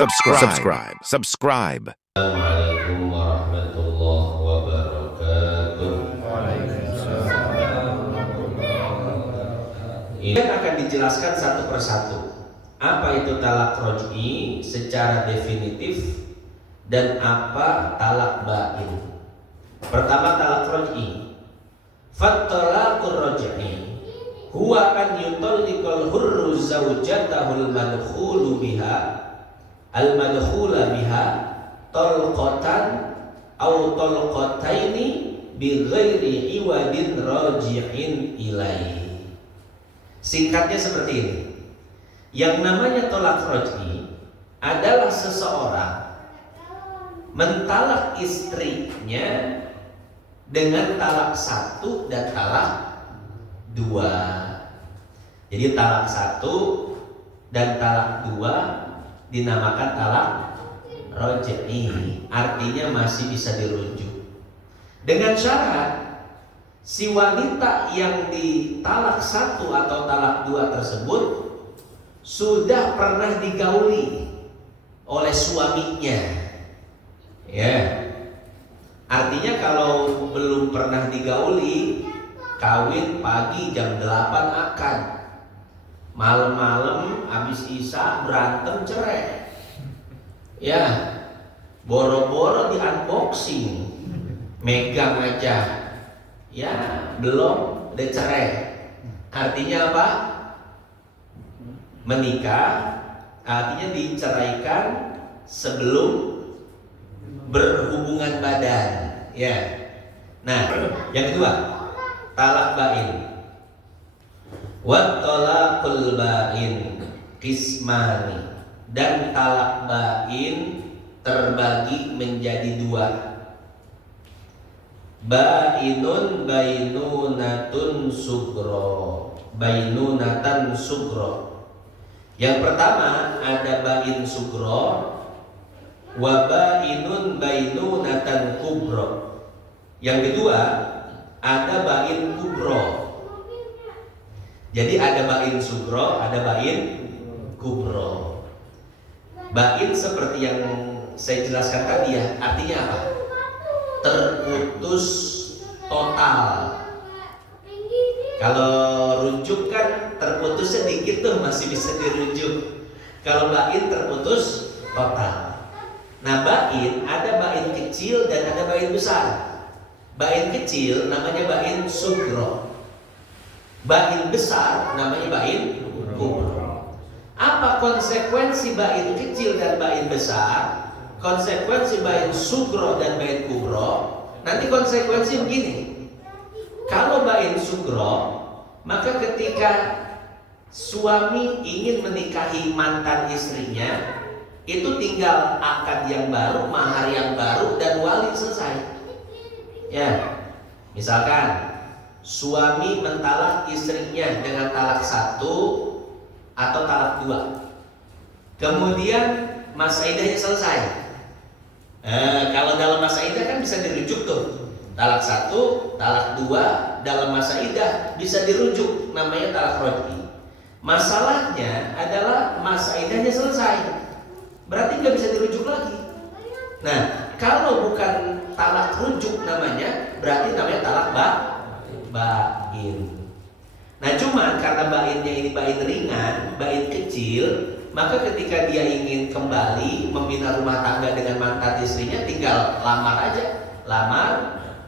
Subscribe. Assalamualaikum warahmatullahi wabarakatuh. Ini akan dijelaskan satu persatu. Apa itu talak roj'i secara definitif dan apa talak ba'in. Pertama, talak roj'i. Fattalaqur roj'i huwa an yutalliqal hurru zawjatahul madkhulu biha al-madkhula biha talqatan aw talqataini bi ghairi iwadin raji'in ilaihi. Singkatnya seperti ini. Yang namanya tolak roj'i adalah seseorang mentalak istrinya dengan talak satu dan talak dua. Jadi talak satu dan talak dua dinamakan talak roj'i, artinya masih bisa dirujuk. Dengan syarat si wanita yang ditalak satu atau talak dua tersebut sudah pernah digauli oleh suaminya. Ya. Artinya kalau belum pernah digauli, kawin pagi jam 8 akad, malam-malam habis isya berantem cerai. Ya, boro-boro di unboxing, megang aja, ya belum udah cerai. Artinya apa? Menikah artinya diceraikan sebelum berhubungan badan. Ya. Nah, yang kedua, talak ba'in. Wa talaqul ba'in qismani. Dan talak ba'in terbagi menjadi dua. Ba'inun bainunatun sugro. Bainunatan sugro. Yang pertama ada ba'in sugro, wa ba'inun bainunatan kubro. Yang kedua ada ba'in kubro. Jadi ada ba'in sugro, ada ba'in kubro. Ba'in seperti yang saya jelaskan tadi ya, artinya apa? Terputus total. Kalau rujuk kan terputus sedikit tuh masih bisa dirujuk. Kalau ba'in terputus total. Nah, ba'in ada ba'in kecil dan ada ba'in besar. Ba'in kecil namanya ba'in sugro. Ba'in besar namanya ba'in kubro. Apa konsekuensi ba'in kecil dan ba'in besar? Konsekuensi ba'in sugro dan ba'in kubro. Nanti konsekuensi begini. Kalau ba'in sugro, maka ketika suami ingin menikahi mantan istrinya, itu tinggal akad yang baru, mahar yang baru, dan wali selesai. Ya, misalkan suami mentalak istrinya dengan talak satu atau talak dua, kemudian masa iddahnya selesai. Kalau dalam masa iddah kan bisa dirujuk tuh, talak satu, talak dua, dalam masa iddah bisa dirujuk, namanya talak roj'i. Masalahnya adalah masa iddahnya selesai, berarti nggak bisa dirujuk lagi. Nah, kalau bukan talak rujuk namanya, berarti namanya talak ba'in. Nah, cuman karena ba'innya ini ba'in ringan, ba'in kecil, maka ketika dia ingin kembali membina rumah tangga dengan mantan istrinya, tinggal lamar aja. Lamar,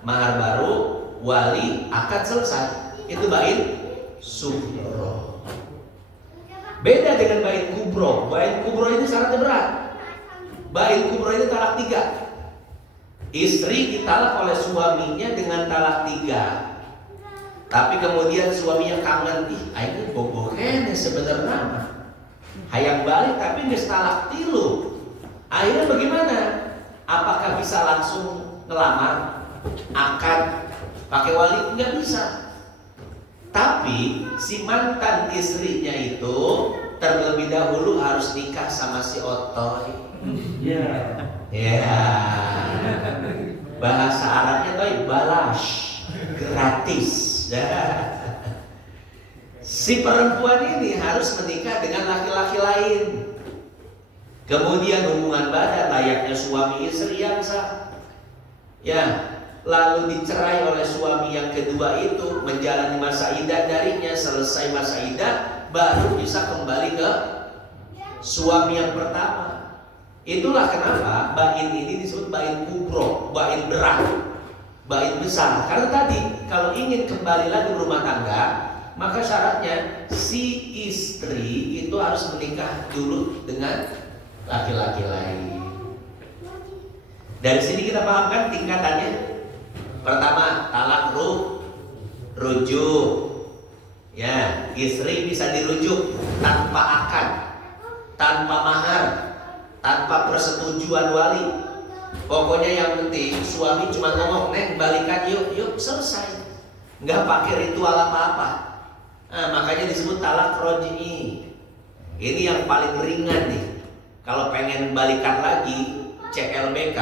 mahar baru, wali, akad selesai. Itu ba'in sugro. Beda dengan ba'in kubro. Ba'in kubro ini syaratnya berat. Ba'in kubro ini talak 3. Istri ditalak oleh suaminya dengan talak 3. Tapi kemudian suaminya kangen, ini bobohnya sebenarnya hayang balik tapi nggak talak 3. Akhirnya bagaimana? Apakah bisa langsung ngelamar, akad, pakai wali? Nggak bisa. Tapi si mantan istrinya itu terlebih dahulu harus nikah sama si Otoy. Ya. Bahasa Arabnya toy balash, gratis. Si perempuan ini harus menikah dengan laki-laki lain. Kemudian hubungan badan layaknya suami istri yang sah. Ya, lalu dicerai oleh suami yang kedua itu, menjalani masa iddah darinya, selesai masa iddah baru bisa kembali ke suami yang pertama. Itulah kenapa bain ini disebut bain kubro, bain berat, bain besar. Karena tadi kalau ingin kembali lagi berumah tangga, maka syaratnya si istri itu harus menikah dulu dengan laki-laki lain. Dari sini kita pahamkan tingkatannya. Pertama, talak rujuk. Ya, istri bisa dirujuk tanpa akad, tanpa mahar, tanpa persetujuan wali. Pokoknya yang penting suami cuma ngomong, "Neng, balikan yuk," selesai. Nggak pakai ritual apa-apa. Nah, makanya disebut talak roj'i. Ini yang paling ringan nih. Kalau pengen balikan lagi, CLBK,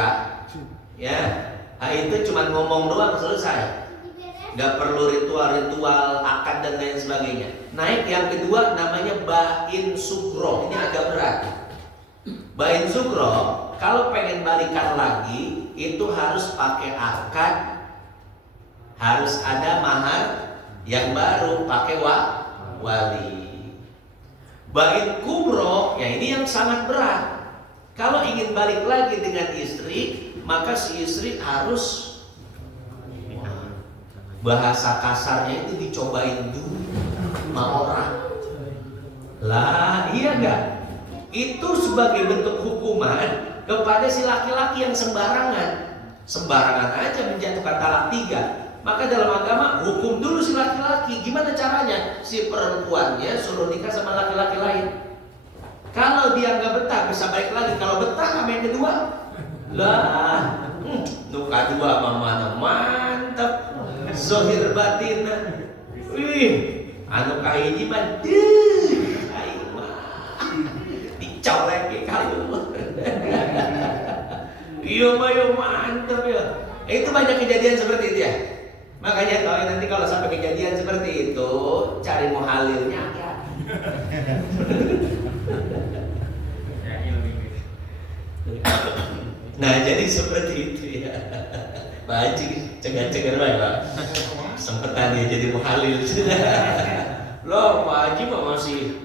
ya, nah itu cuma ngomong doang selesai. Nggak perlu ritual-ritual akad dan lain sebagainya. Naik yang kedua namanya bain sugro. Ini agak berat. Bain sugro, kalau pengen balikan lagi itu harus pakai akad, harus ada mahar yang baru, pakai wali. Bain kubro, ya ini yang sangat berat. Kalau ingin balik lagi dengan istri, maka si istri harus, bahasa kasarnya itu dicobain dulu sama orang. Lah, iya enggak? Itu sebagai bentuk hukuman kepada si laki-laki yang sembarangan aja menjatuhkan talak 3. Maka dalam agama hukum dulu si laki-laki. Gimana caranya? Si perempuannya suruh nikah sama laki-laki lain. Kalau dia nggak betah bisa balik lagi. Kalau betah sama yang kedua, lah, nuka dua mana mantep. Zohir batina, wih, anu kahiji mah, dicolek kalau, iya mah yo mantep ya. Itu banyak kejadian seperti itu ya. Makanya tahu nanti kalau sampai kejadian seperti itu, cari muhalilnya. Nah jadi seperti itu ya. Pak Haji cengar-cengar Pak. Sempetan dia jadi muhalil. Loh Pak Haji mah masih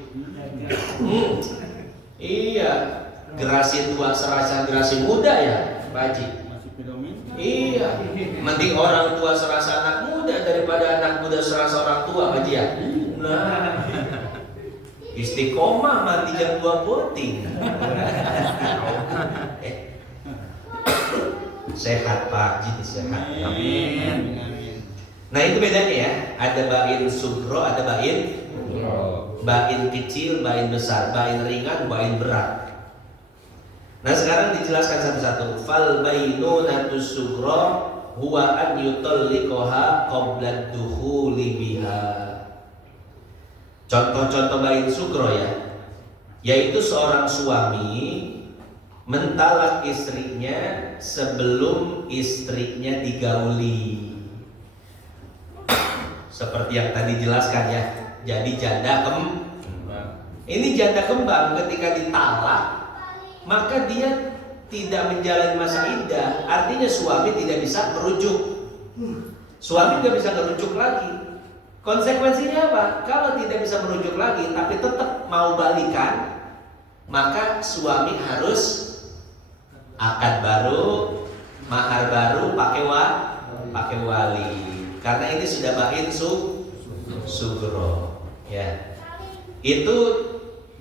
iya, gerasi tua serasa gerasi muda ya Pak Haji. Iya, mending orang tua serasa anak muda daripada anak muda serasa orang tua Pak Haji ya. Nah, istiqomah mati jam 2 poting. Sehat Pak Haji, sehat. Amin. Nah itu bedanya ya. Ada bain sugro, ada bain kecil, bain besar, bain ringan, bain berat. Nah sekarang dijelaskan satu-satu. Fal bainunatu sugro huwa an yutalliqaha qabla dukhuli biha. Contoh-contoh bain sugro ya, yaitu seorang suami mentalak istrinya sebelum istrinya digauli. Seperti yang tadi dijelaskan ya. Jadi janda kembang. Ini janda kembang ketika ditalak, maka dia tidak menjalani masa iddah. Artinya suami tidak bisa merujuk. Suami tidak bisa merujuk lagi. Konsekuensinya apa? Kalau tidak bisa merujuk lagi tapi tetap mau balikan, maka suami harus akad baru, mahar baru, pakai wali. Karena ini sudah bain sugro. Ya. Itu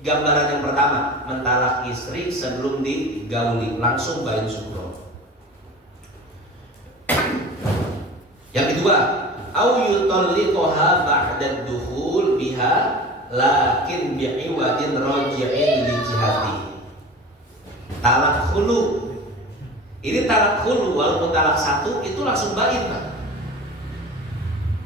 gambaran yang pertama, mentalak istri sebelum digauli, langsung bain sugro. Yang kedua, au yutalliqaha ba'da dukhul biha lakin bi'iwadin raji'in li jihati. Talak khulu. Ini talak khulu, walaupun talak 1 itu langsung bain Pak.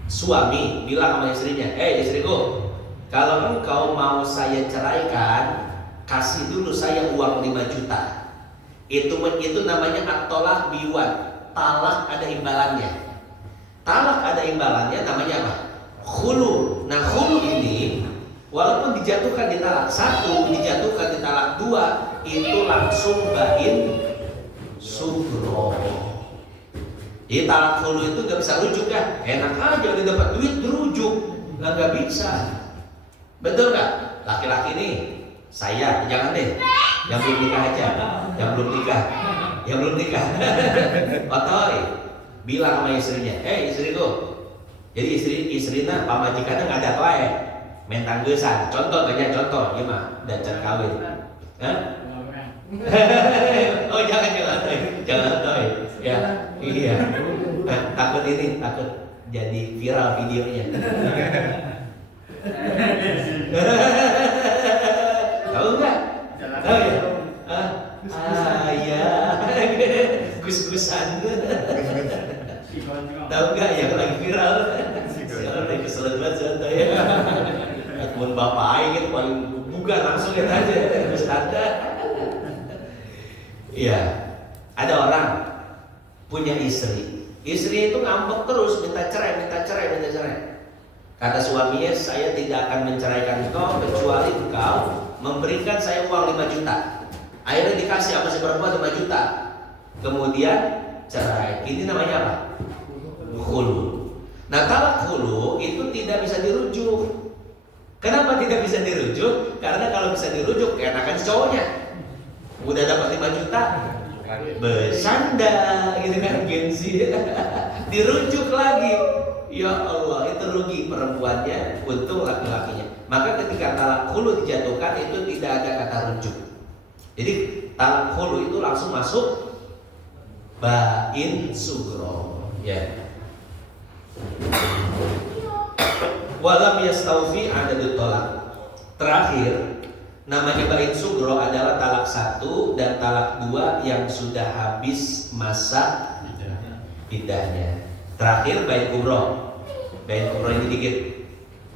Suami bilang sama istrinya, istriku, kalau engkau mau saya ceraikan, kasih dulu saya uang 5 juta. Itu namanya at-tolak biwad. Talak ada imbalannya. Talak ada imbalannya namanya apa? Khulu. Nah khulu ini Walaupun dijatuhkan di talak 1, dijatuhkan di talak 2, itu langsung bain sugro. Jadi talak khulu itu gak bisa rujuk kan? Enak aja udah dapat duit rujuk, nggak bisa. Betul nggak? Laki-laki nih, saya jangan deh, yang belum nikah aja, yang belum nikah. Otoy bilang sama istrinya, istriku, jadi istrina pamajikannya nggak ada toy, mentang gesan. Contoh gimana? Dan can kawin. Hah? Oh jangan toy. Ya, iya. Takut jadi viral videonya. Tahu nggak? Tahu ya? Ya, gus-gusan. Tahu nggak yang lagi viral? Sekarang lagi kesel banget ya. Temen bapak itu paling bukan langsung lihat aja bercanda. Iya, ada orang punya istri itu ngambek terus, minta cerai. Kata suaminya, saya tidak akan menceraikan kau kecuali kau memberikan saya uang 5 juta. Akhirnya dikasih sama si perempuan 5 juta. Kemudian cerai. Ini namanya apa? Khulu. Nah, talak khulu itu tidak bisa dirujuk. Kenapa tidak bisa dirujuk? Karena kalau bisa dirujuk, enakan cowoknya. Udah dapat 5 juta, bersanda gitu kan, gengsi. Dirujuk lagi. Ya Allah, itu rugi perempuannya, untung laki-lakinya. Maka ketika talak khulu dijatuhkan, itu tidak ada kata rujuk. Jadi talak khulu itu langsung masuk bain sugro. Ya. Walam yastaufi adadut tolak. Terakhir, namanya bain sugro adalah talak 1 dan talak 2 yang sudah habis masa iddahnya. Terakhir bain kubro. Bain kubro ini dikit.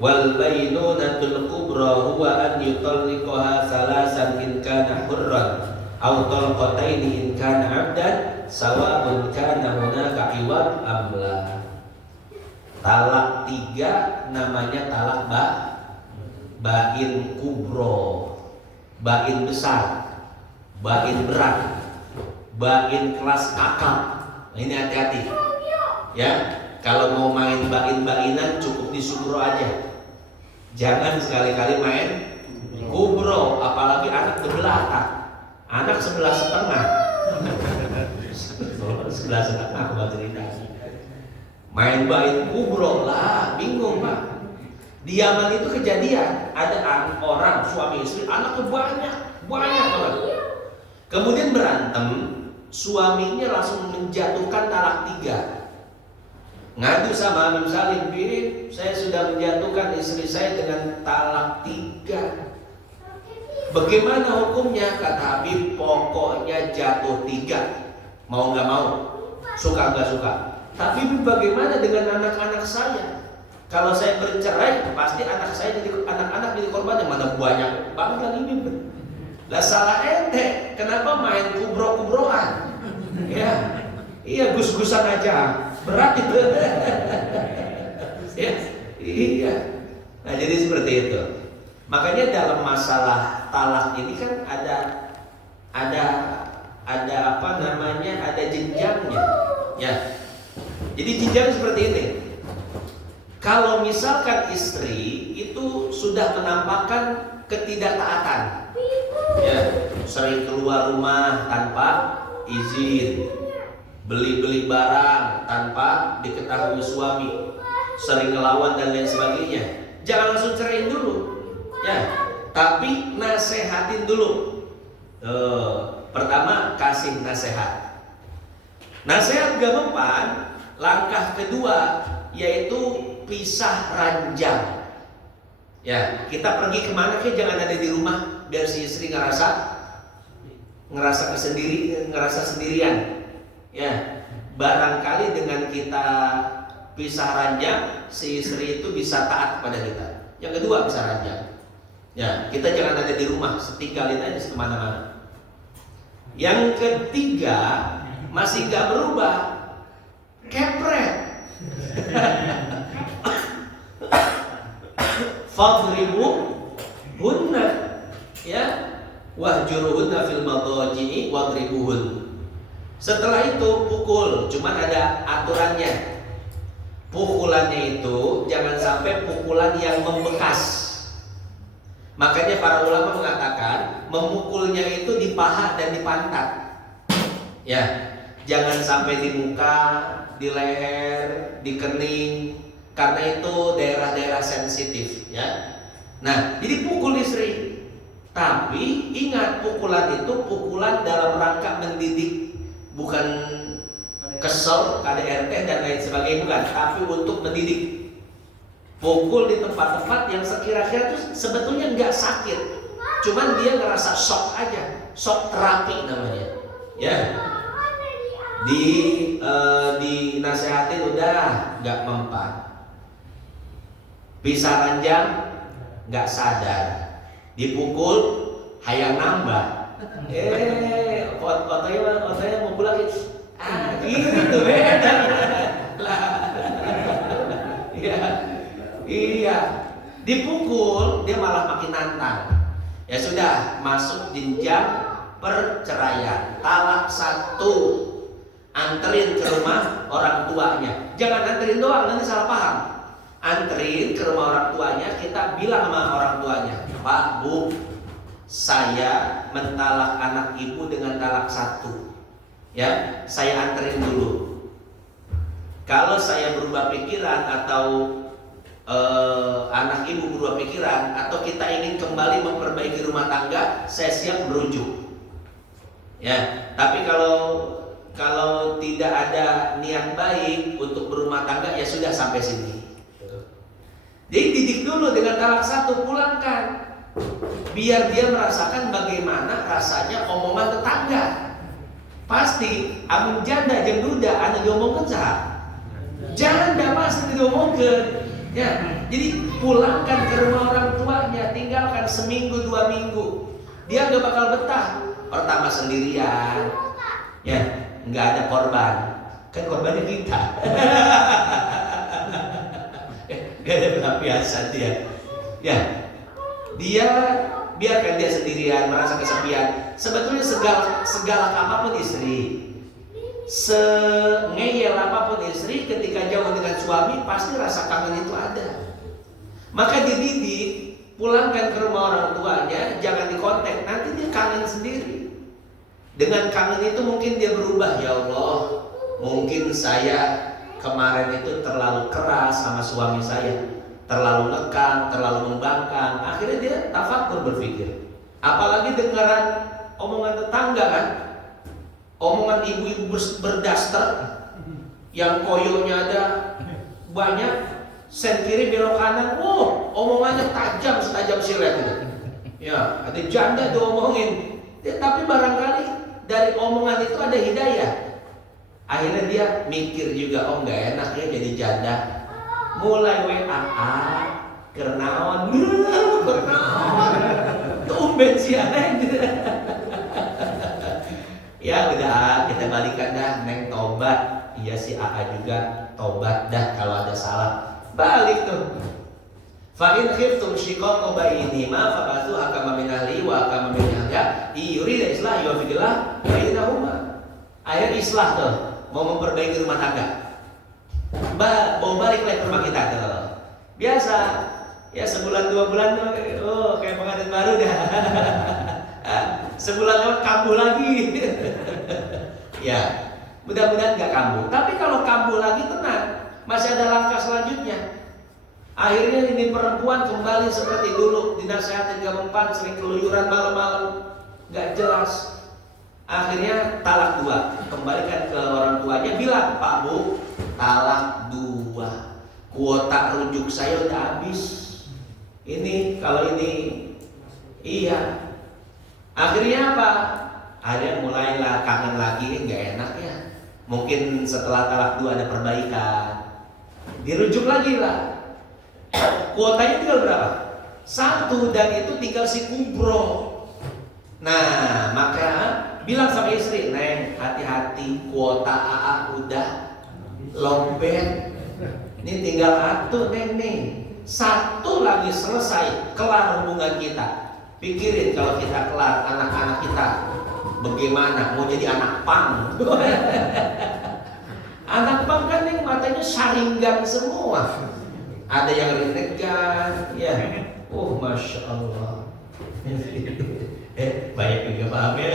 Wal bainunatul kubra huwa an yutalliqaha salasan in kana hurran aw talqataini in kana 'abdan sawa'un kana hunaka iwad am la. Talak 3 namanya talak bain kubro. Bain besar, bain berat, bain kelas akal. Nah, ini hati-hati. Ya, kalau mau main bainan cukup di sugro aja. Jangan sekali-kali main kubro, apalagi anak berbelakang. Anak 11,5. 11,5 buat cerita. Main bain kubro lah, bingung Pak. Di Yaman itu kejadian, ada orang suami istri, anaknya banyak banget. Kemudian berantem, suaminya langsung menjatuhkan talak 3. Ngadu sama Habib Salim, Bib, saya sudah menjatuhkan istri saya dengan talak 3. Bagaimana hukumnya? Kata Habib, pokoknya jatuh 3. Mau nggak mau, suka nggak suka. Tapi bagaimana dengan anak-anak saya? Kalau saya bercerai, pasti anak-anak jadi korban. Yang mana banyak banget lagi Bib. Lah salah ente, kenapa main kubro-kubroan? Ya, iya gus-gusan aja. Berat itu. Ya, iya. Nah, jadi seperti itu. Makanya dalam masalah talak ini kan ada apa namanya? Ada jenjangnya. Ya. Jadi jenjang seperti ini. Kalau misalkan istri itu sudah menampakkan ketidaktaatan, ya, sering keluar rumah tanpa izin, beli barang tanpa diketahui suami, sering ngelawan dan lain sebagainya, jangan langsung ceraiin dulu, ya, tapi nasehatin dulu. Pertama, kasih nasihat. Nasihat gak mempan. Langkah kedua yaitu pisah ranjang. Ya, kita pergi kemana ke, jangan ada di rumah, biar si istri ngerasa sendirian. Ya, barangkali dengan kita pisah ranjang, si istri itu bisa taat kepada kita. Yang kedua, pisah ranjang. Ya, kita jangan ada di rumah, setinggalin aja kemana-mana. Yang ketiga, masih gak berubah, kepret. Fadribu hunna, ya, wahjuruhunna fil madhaji'i wadribuhun. Setelah itu pukul, cuman ada aturannya. Pukulannya itu jangan sampai pukulan yang membekas. Makanya para ulama mengatakan memukulnya itu di paha dan di pantat. Ya, jangan sampai di muka, di leher, di kening, karena itu daerah-daerah sensitif, ya. Nah, jadi pukul istri. Tapi ingat, pukulan itu pukulan dalam rangka mendidik, bukan kesel, KDRT dan lain sebagainya, bukan, tapi untuk mendidik. Pukul di tempat-tempat yang sekira-kira itu sebetulnya nggak sakit, cuman dia ngerasa shock aja, shock terapi namanya, ya. Dinasehatin udah nggak mempan, bisa ranjang nggak sadar, dipukul hayang nambah, otaknya mau pulang gitu beda lah. Iya, dipukul dia malah makin nantang. Ya sudah, masuk jenjang perceraian, talak 1, anterin ke rumah orang tuanya. Jangan anterin doang, nanti salah paham. Anterin ke rumah orang tuanya, kita bilang sama orang tuanya, Pak, Bu, saya mentalak anak ibu dengan talak 1. Ya, saya anterin dulu. Kalau saya berubah pikiran atau anak ibu berubah pikiran, atau kita ingin kembali memperbaiki rumah tangga, saya siap merujuk. Ya, tapi kalau tidak ada niat baik untuk berumah tangga, ya sudah sampai sini. Jadi didik dulu dengan talak 1, pulangkan, biar dia merasakan bagaimana rasanya omongan tetangga. Pasti amun janda jeung duda anu diomongkeun saha? Janda pasti diomongkeun. Ya, jadi pulangkan ke rumah orang tuanya, tinggalkan seminggu 2 minggu. Dia gak bakal betah. Pertama sendirian, ya, nggak ada korban. Kan korbannya kita. Gak ada pelampiasan dia. Ya, dia biarkan dia sendirian, merasa kesepian. Sebetulnya segala apapun istri, sengeyel apapun istri, ketika jauh dengan suami pasti rasa kangen itu ada. Maka dididik, pulangkan ke rumah orang tuanya, jangan dikontak, nanti dia kangen sendiri. Dengan kangen itu mungkin dia berubah, ya Allah, mungkin saya kemarin itu terlalu keras sama suami saya, terlalu ngekang, terlalu membangkang. Akhirnya dia tafakur berpikir. Apalagi dengaran omongan tetangga kan, omongan ibu-ibu berdaster yang koyonya ada banyak, sen kiri belok kanan, omongannya tajam setajam silet gitu. Ya, ada janda diomongin, tapi barangkali dari omongan itu ada hidayah. Akhirnya dia mikir juga, oh nggak enak ya jadi janda. Mulai WA, kernaon, tumben si aneh. Ya udah, kita balikan dah, Neng tobat. Iya si AA juga tobat dah kalau ada salah. Balik tuh. Fa in khiftum shiqaqa bainihima fabathu hakama min ahli wa hakama min ahliha yurida islah yuwaffiqillah bainahuma. Akhir islah tuh, mau memperbaiki rumah tangga. Mau balik lagi ke rumah kita tuh. Biasa, ya sebulan 2 bulan tuh, kayak pengantin baru dah. Sebulan lewat kambuh lagi. Ya, mudah-mudahan gak kambuh. Tapi kalau kambuh lagi tenang, masih ada langkah selanjutnya. Akhirnya ini perempuan kembali seperti dulu, dinasihatin gak mempan, sering keluyuran malam-malam, gak jelas. Akhirnya talak 2, kembalikan ke orang tuanya, bilang, Pak Bu, talak 2, kuota rujuk saya udah habis. Ini kalau ini, iya. Akhirnya apa? Akhirnya mulailah kangen lagi, nggak enak ya. Mungkin setelah talak 2 ada perbaikan, dirujuk lagi lah. Kuotanya tinggal berapa? 1, dan itu tinggal si kubro. Nah, maka bilang sama istri, Neng, hati-hati, kuota AA udah lobet. Ini tinggal 1, Neng nih. satu lagi selesai, kelar hubungan kita. Pikirin kalau kita kelar, anak-anak kita bagaimana? Mau jadi anak pang? Anak pang kan yang matanya saringgan semua. Ada yang renegan, ya. Oh, masya Allah. Banyak juga paham ya.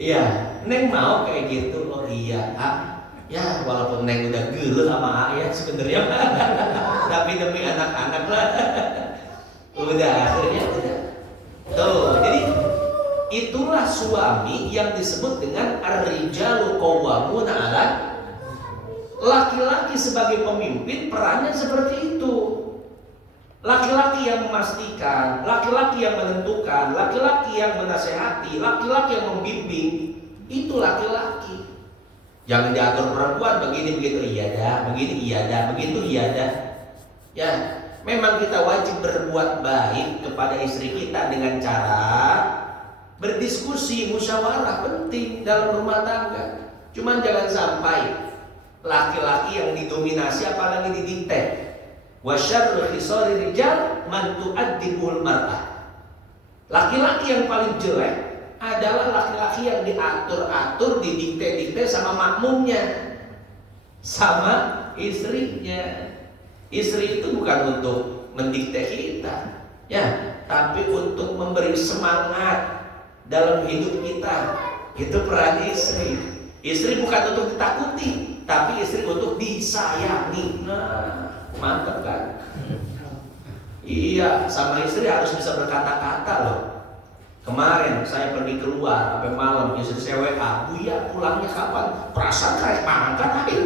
Iya, Neng mau kayak gitu. Oh iya, ya walaupun Neng udah geul sama ya sebenarnya, tapi demi anak-anak lah. Udah akhirnya udah. Tuh, jadi itulah suami yang disebut dengan ar-rijalu qawwamuna 'ala. Laki-laki sebagai pemimpin perannya seperti itu. Laki-laki yang memastikan, laki-laki yang menentukan, laki-laki yang menasehati, laki-laki yang membimbing. Itu laki-laki. Jangan diatur perempuan begini begitu, iya dah, begini iya dah, begitu iya dah. Ya, memang kita wajib berbuat baik kepada istri kita dengan cara berdiskusi, musyawarah penting dalam rumah tangga. Cuman jangan sampai laki-laki yang didominasi apalagi didikte. Wa syarrul khisari rijal man tu'addibul mar'ah. Laki-laki yang paling jelek adalah laki-laki yang diatur-atur, didikte-dikte sama makmumnya, sama istrinya. Istri itu bukan untuk mendikte kita, ya, tapi untuk memberi semangat dalam hidup kita. Itu peran istri. Istri bukan untuk ditakuti, tapi istri untuk disayangi. Nah, mantap kan? Iya, sama istri harus bisa berkata-kata loh. Kemarin saya pergi keluar sampai malam, istri saya WA, "Buya pulangnya kapan?" Perasaan kayak makan aja.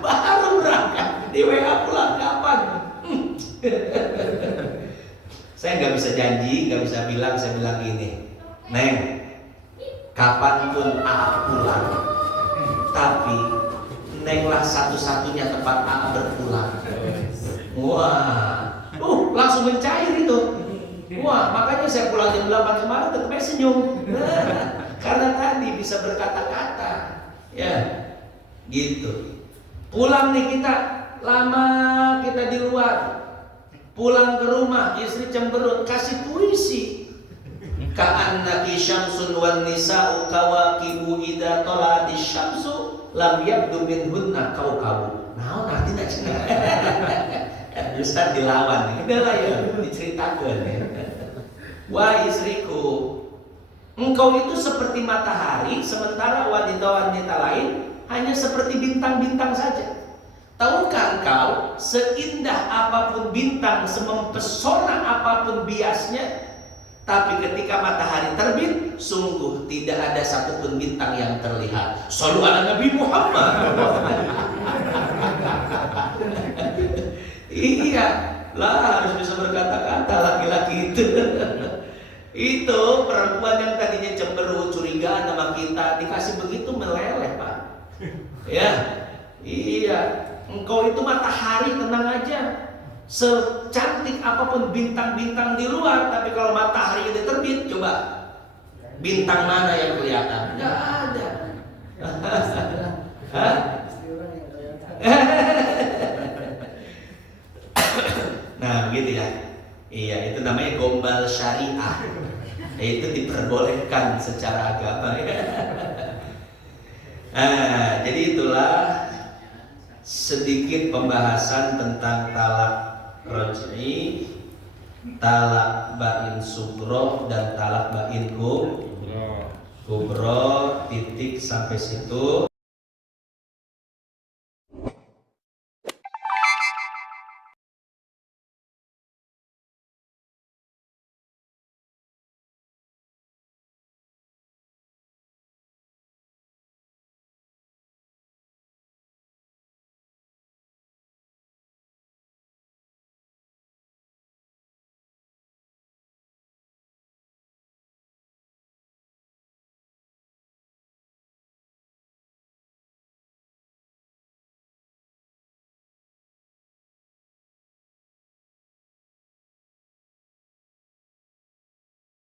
Baru berangkat di WA pulang kapan? Saya nggak bisa janji, nggak bisa bilang. Saya bilang gini, "Neng, kapanpun aku pulang, tapi Neng lah satu-satunya tempat aku berpulang." Wah, langsung mencair itu. Wah, makanya saya pulang jam 8 kemarin tetap senyum. Karena tadi bisa berkata-kata. Ya, gitu. Pulang nih kita, lama kita di luar. Pulang ke rumah, istri cemberut, kasih puisi. Ka'annaki syamsun wan nisa'u kawakibu idza tala'atis syamsu lam yabdu minhunna kaukabu. Nah, nanti nak cina. Ustaz dilawan, udah lah ya, diceritakan ya. Wah istriku, engkau itu seperti matahari, sementara wanita-wanita lain hanya seperti bintang-bintang saja. Tahukah engkau, seindah apapun bintang, semempesona apapun biasnya, tapi ketika matahari terbit, sungguh tidak ada satupun bintang yang terlihat. Shallu ala Nabi Muhammad. Iya, lah harus bisa berkata-kata laki-laki itu. Itu perempuan yang tadinya cemberut, curigaan sama kita, dikasih begitu meleleh, Pak. Ya, iya. Engkau itu matahari, tenang aja. Secantik apapun bintang-bintang di luar, tapi kalau matahari udah terbit, coba bintang mana yang kelihatan? Nggak ada. Hah? Nah, begitu ya. Iya, itu namanya gombal syariah. Itu diperbolehkan secara agama ya. Jadi itulah sedikit pembahasan tentang talak raj'i, talak bain sugro dan talak bain kubro. Titik sampai situ.